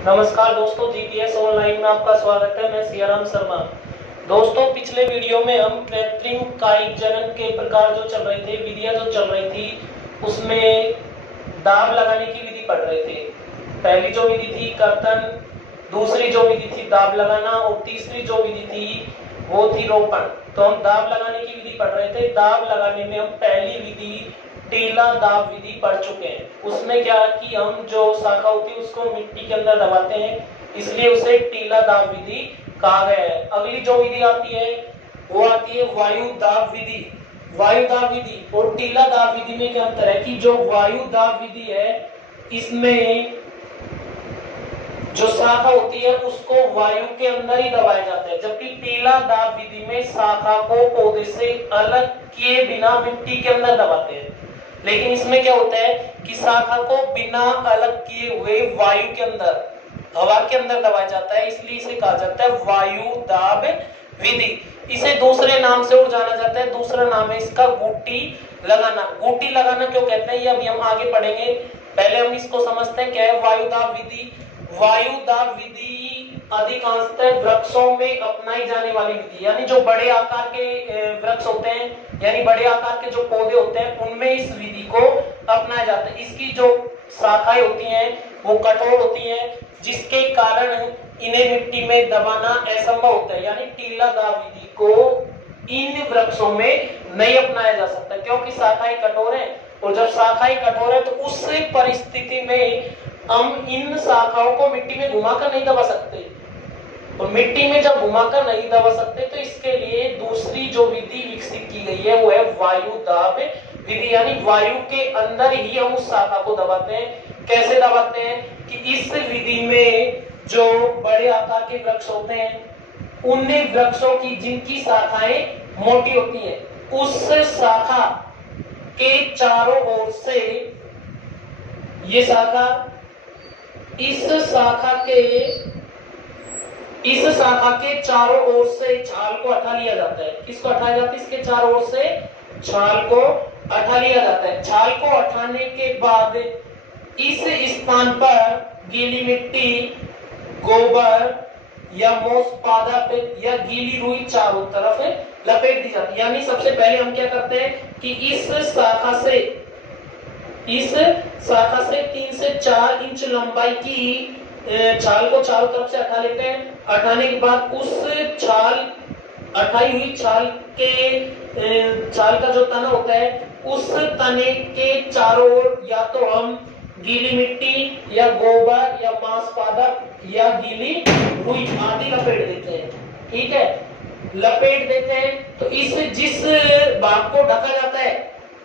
नमस्कार दोस्तों, GPS online में आपका स्वागत है। मैं सियाराम शर्मा। दोस्तों, पिछले वीडियो में हम कृत्रिम कायिक जनन के प्रकार जो चल रहे थे, विधियां जो चल रही थी, उसमें दाब लगाने की विधि पढ़ रहे थे। पहली जो विधि थी कर्तन, दूसरी जो विधि थी दाब लगाना, और तीसरी जो विधि थी वो थी रोपण। तो हम दाब लगाने की विधि पढ़ रहे थे। दाब लगाने में हम पहली विधि टीला दाब विधि पढ़ चुके हैं। उसमें क्या कि हम जो शाखा होती है उसको मिट्टी के अंदर दबाते हैं, इसलिए उसे टीला दाब विधि कहा गया है। अगली जो विधि आती है वो आती है वायु दाब विधि। वायु दाब विधि और टीला दाब विधि में क्या अंतर है कि जो वायु दाब विधि है इसमें जो शाखा होती है उसको वायु के अंदर ही दबाया जाता है, जबकि टीला दाब विधि में शाखा को पौधे से अलग किए बिना मिट्टी के अंदर दबाते हैं। लेकिन इसमें क्या होता है कि शाखा को बिना अलग किए हुए वायु के अंदर, हवा के अंदर दबाया जाता है, इसलिए इसे कहा जाता है वायु दाब विधि। इसे दूसरे नाम से और जाना जाता है। दूसरा नाम है इसका गुट्टी लगाना। गुट्टी लगाना क्यों कहते हैं ये अभी हम आगे पढ़ेंगे। पहले हम इसको समझते हैं क्या है वायु दाब विधि। वायु दाब विधि अधिकांशतः वृक्षों में अपनाई जाने वाली विधि, यानी जो बड़े आकार के वृक्ष होते हैं, यानी बड़े आकार के जो पौधे होते हैं उनमें इस विधि को अपनाया जाता है। इसकी जो शाखाएं होती हैं वो कठोर होती हैं, जिसके कारण इन्हें मिट्टी में दबाना असंभव होता है। यानी टीला दाब विधि को इन वृक्षों में नहीं अपनाया जा सकता क्योंकि शाखाएं कठोर हैं, और जब शाखाएं कठोर है तो उस परिस्थिति में हम इन शाखाओं को मिट्टी में घुमाकर नहीं दबा सकते, और मिट्टी में जब घुमाकर नहीं दबा सकते तो इसके लिए दूसरी जो विधि विकसित की गई है वो है वायु दाब विधि। यानी वायु के अंदर ही हम उस शाखा को दबाते हैं। कैसे दबाते हैं कि इस विधि में जो बड़े आकार के वृक्ष होते हैं उन वृक्षों की जिनकी शाखाएं मोटी होती हैं, उस शाखा के चारों ओर से ये शाखा इस शाखा के चारों ओर से छाल को हटा लिया जाता है। किसको हटाया जाता है? इसके चारों ओर से छाल को हटा लिया जाता है। छाल को हटाने के बाद इस स्थान पर गीली मिट्टी, गोबर या मोस पादप या गीली रुई चारों तरफ लपेट दी जाती है। यानी सबसे पहले हम क्या करते हैं कि इस शाखा से 3 से 4 इंच लंबाई की छाल को चारों तरफ से हटा लेते हैं। हटाने के बाद उस हटाई हुई छाल का जो तना होता है उस तने के चारों ओर या तो हम गीली मिट्टी या गोबर या मांस पादप या गीली रुई आदि लपेट देते हैं। ठीक है, लपेट देते हैं। तो इस जिस भाग को ढका जाता है,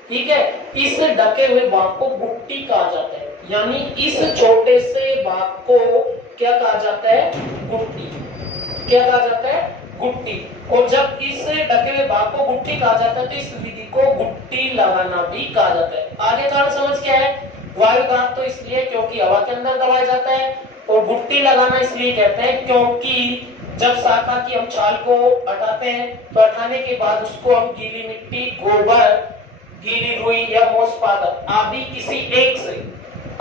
ठीक है, इस ढके हुए भाग को गुट्टी कहा जाता है। यानी इस छोटे से भाग को क्या कहा जाता है? गुट्टी। क्या कहा जाता है? गुट्टी। और जब इस ढके हुए भाग को गुट्टी कहा जाता है तो इस विधि को गुट्टी लगाना भी कहा जाता है। आगे कारण समझ क्या है? वायु दाब तो इसलिए क्योंकि हवा के अंदर दबाया जाता है, और गुट्टी लगाना इसलिए कहते हैं क्योंकि जब शाखा की हम छाल को हटाते हैं तो हटाने के बाद उसको हम गीली मिट्टी, गोबर, गीली रुई या मोस पादप आदि किसी एक से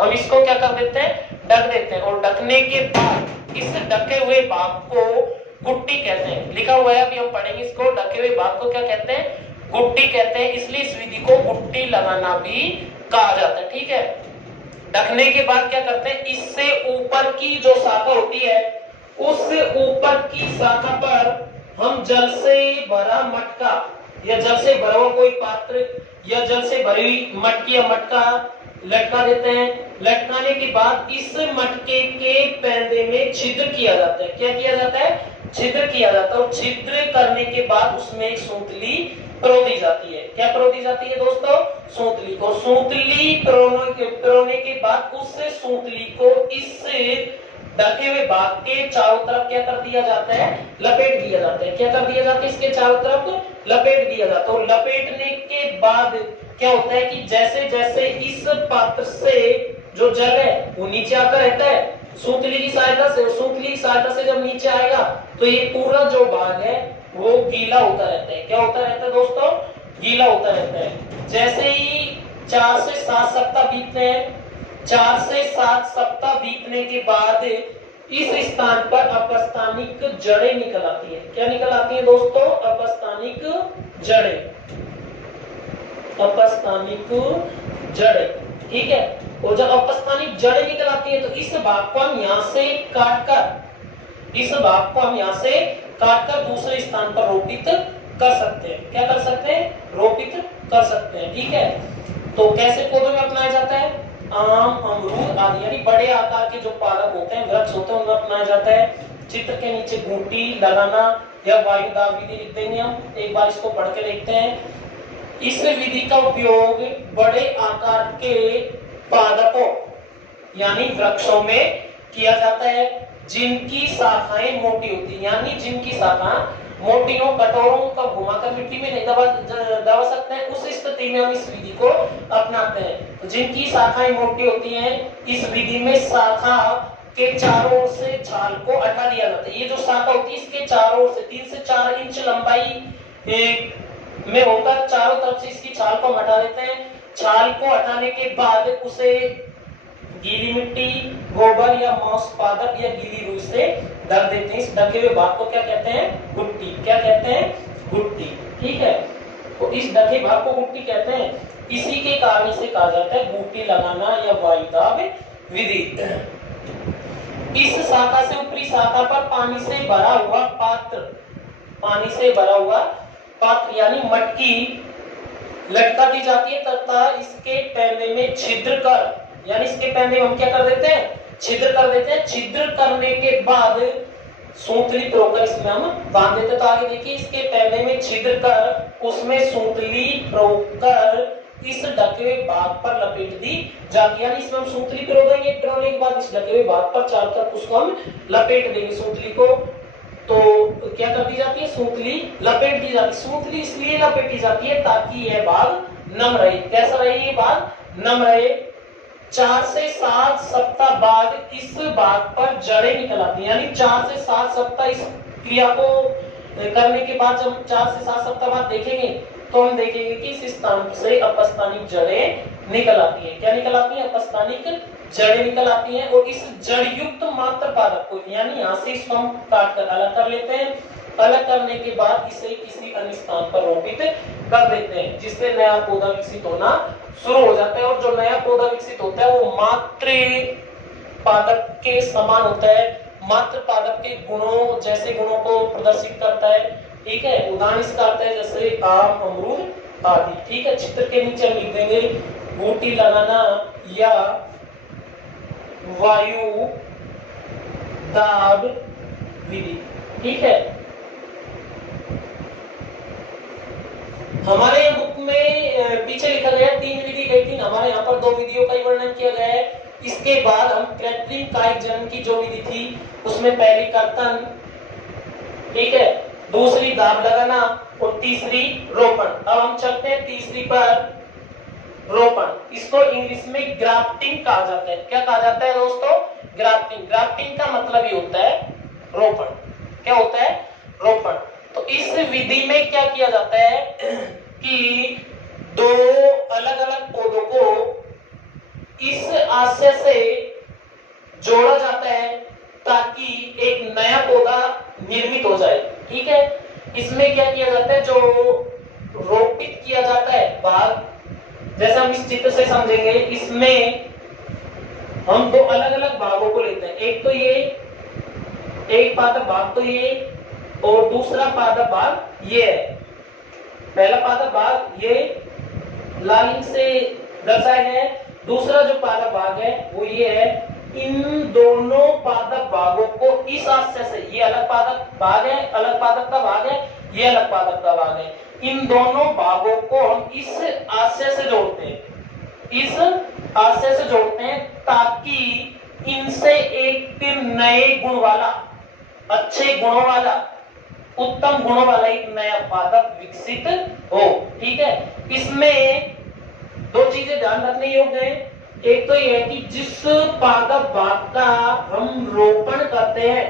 हम इसको क्या कर देते हैं? ढक देते हैं। और ढकने के बाद इस ढके हुए भाग को गुट्टी कहते हैं। लिखा हुआ है, अभी हम पढ़ेंगे इसको। ढके हुए भाग को क्या कहते हैं? गुट्टी कहते हैं। इसलिए इस विधि को गुट्टी लगाना भी कहा जाता है। ठीक है, ढकने के बाद क्या करते हैं? इससे ऊपर की जो शाखा होती है उस ऊपर की शाखा पर हम जल से भरा मटका या जल से भरा हुआ कोई पात्र या जल से भरी हुई मटकी या मटका लटका देते हैं। लटकाने के बाद इस मटके के पैंदे में छिद्र किया जाता है। क्या किया जाता है? छिद्र किया जाता है। और छिद्र करने के बाद उसमें एक सूतली परो दी जाती है। क्या परो दी जाती है दोस्तों? सूतली। और सूतली परोने के बाद उस सूतली को इस ढके हुए भाग के चारों तरफ क्या कर दिया जाता है? लपेट दिया जाता है। क्या कर दिया जाता है? इसके चारों तरफ लपेट दिया जाता है। और लपेटने के बाद क्या होता है कि जैसे जैसे इस पात्र से जो जल है वो नीचे आकर रहता है सूतली की सहायता से, सूतली की सहायता से जब नीचे आएगा तो ये पूरा जो भाग है वो गीला होता रहता है। क्या होता रहता है दोस्तों? गीला होता रहता है। जैसे ही 4 से 7 सप्ताह बीतते हैं, 4 से 7 सप्ताह बीतने के बाद इस स्थान पर अपस्थानिक जड़ें निकल आती है। क्या निकल आती है दोस्तों? अपस्थानिक जड़ें, अपस्थानिक जड़ें। ठीक है, और जब अपस्थानिक जड़ें निकल आती है तो इस भाग को हम यहां से काटकर, इस भाग को हम यहां से काटकर दूसरे स्थान पर रोपित कर सकते हैं। क्या कर सकते हैं? रोपित कर सकते हैं। ठीक है, तो कैसे पौधों में अपनाया जाता है? आम, अमरूद आदि यानी बड़े आकार के जो पादप होते हैं, वृक्ष होते हैं, उनमें अपनाया जाता है। चित्र के नीचे बूटी लगाना या वायुदाब विधि लिख देंगे हम। एक बार इसको पढ़ के देखते हैं। इस विधि का उपयोग बड़े आकार के पादपों यानी वृक्षों में किया जाता है जिनकी शाखाएं मोटी होती है, यानी जिनकी शाखा मोटी हो, कठोरों का घुमाकर मिट्टी में नहीं दबा सकते हैं, उस स्थिति में हम इस विधि को अपनाते हैं। तो जिनकी शाखाएं मोटी होती हैं, इस विधि में शाखा के चारों ओर से छाल को हटा दिया जाता है। ये जो शाखा होती है इसके चारों ओर से 3 से 4 इंच लंबाई में होकर चारों तरफ से इसकी छाल को हटा देते हैं। छाल को हटाने के बाद उसे गीली मिट्टी, गोबर या मांस पादप या गीली रुई से ढक देते हैं। इस ढके हुए भाग को क्या कहते हैं? गुट्टी। क्या कहते हैं? गुट्टी। ठीक है, तो इस ढके भाग को गुट्टी कहते हैं। इसी के कारण इसे कहा जाता है गुट्टी लगाना या वायुदाब विधि। इस शाखा से ऊपरी शाखा पर पानी से भरा हुआ पात्र, पानी से भरा हुआ पात्र यानी मटकी लटका दी जाती है तथा इसके पैने में छिद्र कर, यानी इसके पैने में हम क्या कर देते हैं? छिद्र कर देते हैं। छिद्र करने के बाद सूतली प्रोकर इसमें हम बांध देते हैं। तो आगे देखिए, इसके पैने में छिद्र कर उसमें सूतली प्रोकर इस ढके हुए भाग पर लपेट दी जाती है। यानी इसमें हम सूतली प्रो देंगे, प्रोने के बाद इस ढके हुए भाग पर चारों तरफ उसको हम लपेट देंगे सूतली को। तो क्या कर दी जाती है? सूतली लपेट दी जाती है। सूतली इसलिए लपेटी जाती है ताकि यह भाग नम रहे। कैसा रहे? ये भाग नम रहे। 4 से 7 सप्ताह बाद इस भाग पर जड़ें निकल आती हैं। यानी 4 से 7 सप्ताह इस क्रिया को करने के बाद जब 4 से 7 सप्ताह बाद देखेंगे तो हम देखेंगे कि इस स्थान से अपस्थानिक जड़ें निकल आती हैं। क्या निकल आती हैं? अपस्थानिक जड़ें निकल आती हैं। और इस जड़ युक्त मात्र पादप को, यानी यहाँ से इसको हम काट कर अलग कर लेते हैं। अलग करने के बाद इसे किसी अन्य स्थान पर रोपित कर देते हैं, जिससे नया पौधा विकसित होना शुरू हो जाता है। और जो नया पौधा विकसित होता है वो मात्र पादप के समान होता है, मात्र पादप के गुणों जैसे गुणों को प्रदर्शित करता है। ठीक है, उदाहरण इसका आता है जैसे आम, अमरूद आदि। ठीक है, चित्र के नीचे हम लिख देंगे बूटी लगाना या वायु दाब विधि। ठीक है, हमारे बुक में पीछे लिखा गया 3 विधि, लेकिन हमारे यहाँ पर 2 विधियों का ही वर्णन किया गया है। इसके बाद हम कृत्रिम कायिक जनन की जो विधि थी उसमें पहली कर्तन, ठीक है, दूसरी दाब लगाना और तीसरी रोपण। अब हम चलते हैं तीसरी पर, रोपण। इसको इंग्लिश में ग्राफ्टिंग कहा जाता है। क्या कहा जाता है दोस्तों? ग्राफ्टिंग। ग्राफ्टिंग का मतलब ही होता है रोपण। क्या होता है? रोपण। तो इस विधि में क्या किया जाता है कि 2 अलग अलग पौधों को इस आशय से जोड़ा जाता है ताकि एक नया पौधा निर्मित हो जाए। ठीक है, इसमें क्या किया जाता है? जो रोपित किया जाता है भाग, जैसे हम इस चित्र से समझेंगे, इसमें हम 2 अलग अलग भागों को लेते हैं। एक तो ये, एक पादप भाग तो ये, और दूसरा पादप भाग ये है। पहला पादप भाग ये लाल इंक से दर्शाया गया है, दूसरा जो पादप भाग है वो ये है। इन दोनों पादप भागों को इस आशय से, ये अलग पादप भाग है, अलग पादप का भाग है, ये अलग पादप का भाग है, इन दोनों भागों को हम इस आशय से जोड़ते हैं, इस आशय से जोड़ते हैं ताकि इनसे एक नए गुण वाला, अच्छे गुणों वाला, उत्तम गुणों वाला एक नया पादप विकसित हो। ठीक है, इसमें 2 चीजें ध्यान रखने योग्य है। एक तो यह है कि जिस पादप भाग का हम रोपण करते हैं,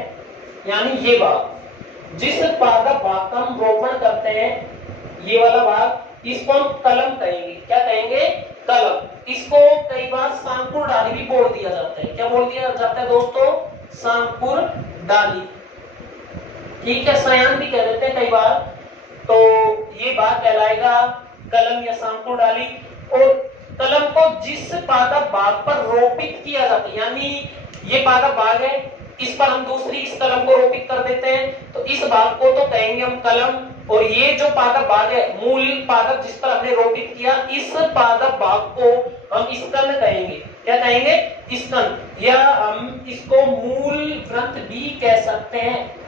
यानी ये भाग, जिस पादप भाग का हम रोपण करते हैं, ये वाला भाग, इसको हम कलम कहेंगे। क्या कहेंगे? कलम। इसको कई बार सांकुर डाली भी बोल दिया जाता है। क्या बोल दिया जाता है दोस्तों? सांकुर डाली। ठीक है, सयान भी कह देते हैं कई बार। तो ये बाग कहलाएगा कलम या सांकुर डाली। और कलम को जिस पादप बाग पर रोपित किया जाता है, यानी ये पादप बाग है, इस पर हम दूसरी इस कलम को रोपित कर देते हैं, तो इस बाग को तो कहेंगे हम कलम। और ये जो पादप बाग है, मूल पादप जिस पर हमने रोपित किया, इस पादप बाग को हम स्कंद कहेंगे। क्या कहेंगे? स्कंद। या हम इसको मूल ग्रंथ भी कह सकते हैं।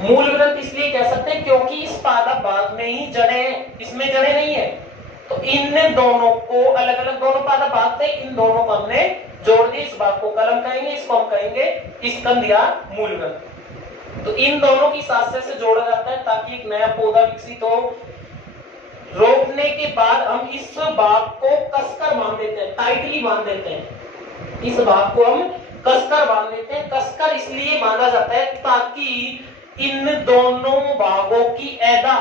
मूल ग्रंथ इसलिए कह सकते हैं क्योंकि इस पादप बाग में ही जड़ें हैं, इसमें जड़ें नहीं है। तो इन दोनों को अलग अलग, दोनों पादप बाग थे, इन दोनों को हमने जोड़ दिया, इस बाग को कलम कहेंगे, इसको हम कहेंगे स्कंद या मूल ग्रंथ। तो इन दोनों की साथ से जोड़ा जाता है ताकि एक नया पौधा विकसित हो। रोपने के बाद हम इस बाग को कसकर बांध देते हैं, टाइटली बांध देते हैं। इस बाग को हम कसकर बांध देते हैं। कसकर इसलिए बांधा जाता है ताकि इन दोनों बागों की ऐदा,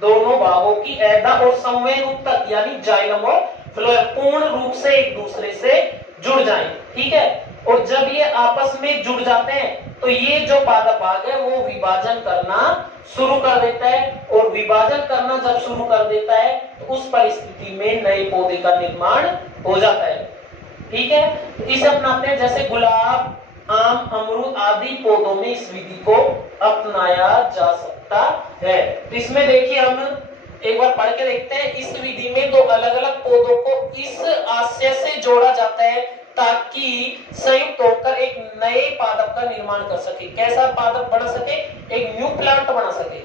दोनों बागों की ऐदा और संवहन उत्तक यानी जाइलम और फ्लोएम पूर्ण रूप से एक दूसरे से जुड़ जाएं। ठीक है, और जब ये आपस में जुड़ जाते हैं तो ये जो पादप भाग है वो विभाजन करना शुरू कर देता है। और विभाजन करना जब शुरू कर देता है तो उस परिस्थिति में नए पौधे का निर्माण हो जाता है। ठीक है, तो इसे अपनाते हैं। जैसे गुलाब, आम, अमरूद आदि पौधों में इस विधि को अपनाया जा सकता है। तो इसमें देखिए हम एक बार पढ़ के देखते हैं। इस विधि में दो अलग अलग पौधों को इस आशय से जोड़ा जाता है ताकि संयुक्त होकर एक नए पादप का निर्माण कर सके। कैसा पादप बना सके? एक न्यू प्लांट बना सके।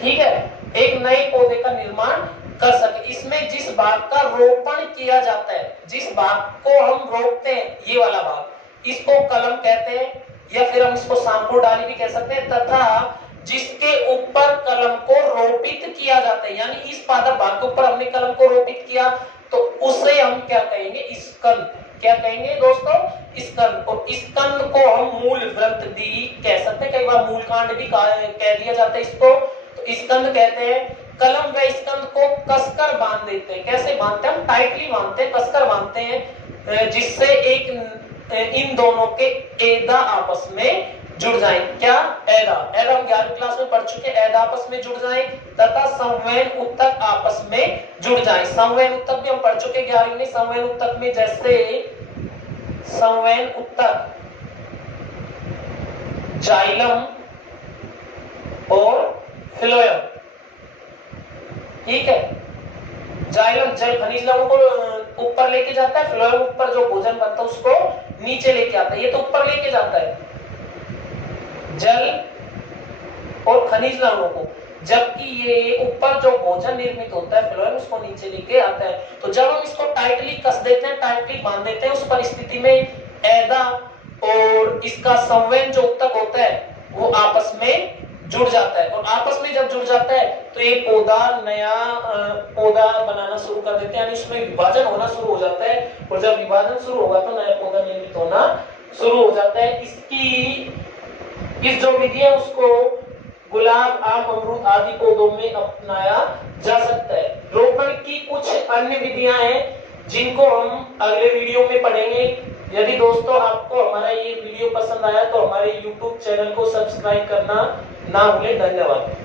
ठीक है, एक नए पौधे का निर्माण कर सके। इसमें जिस बाग का रोपण किया जाता है, जिस बाग को हम रोपते हैं, ये वाला बाग, इसको कलम कहते हैं या फिर हम इसको सांकुर डाली भी कह सकते हैं। तथा जिसके ऊपर कलम को रोपित किया जाता है, यानी इस पादप भाग के ऊपर हमने कलम को रोपित किया, तो उसे हम क्या कहेंगे? स्कंद। क्या कहेंगे दोस्तों? स्कंद। और स्कंद को हम मूल ग्रंथ भी कह सकते हैं, कई बार मूल कांड भी कह दिया जाता है इसको। तो स्कंद कहते हैं। कलम व स्कंद को कसकर बांध देते हैं। कैसे बांधते हैं? हम टाइटली बांधते हैं, कसकर बांधते हैं, जिससे एक इन दोनों के ऐदा आपस में जुड़ जाए। क्या? ऐदा। ऐदा हम 11वीं क्लास में पढ़ चुके। ऐदा आपस में जुड़ जाए तथा संवहन उत्तक आपस में जुड़ जाए। संवहन उत्तक भी हम पढ़ चुके 11वीं में। संवहन उत्तक में जैसे संवहन उत्तक, जाइलम और फ्लोएम। ठीक है, जाइलम जल खनिज लवणों को ऊपर लेके जाता है, फ्लोएम ऊपर जो भोजन बनता है उसको नीचे लेके आता है। ये तो ऊपर लेके जाता है जल और खनिज लवणों को, जबकि ये ऊपर जो भोजन निर्मित होता है फ्लोएम उसको नीचे लेके आता है। तो जब हम इसको टाइटली कस देते हैं, टाइटली बांध देते हैं, उस परिस्थिति में ऐदा और इसका संवहन जो उत्तक होता है वो आपस में जुड़ जाता है। और आपस में जब जुड़ जाता है तो ये पौधा नया पौधा बनाना शुरू कर देते हैं, यानी उसमें विभाजन होना शुरू हो जाता है। और जब विभाजन शुरू होगा तो नया पौधा निर्मित होना शुरू हो जाता है। इस जो विधि है उसको गुलाब, आम, अमरूद आदि पौधों में अपनाया जा सकता है। रोपण की कुछ अन्य विधियां हैं जिनको हम अगले वीडियो में पढ़ेंगे। यदि दोस्तों आपको हमारा ये वीडियो पसंद आया तो हमारे YouTube चैनल को सब्सक्राइब करना ना भूलें। धन्यवाद।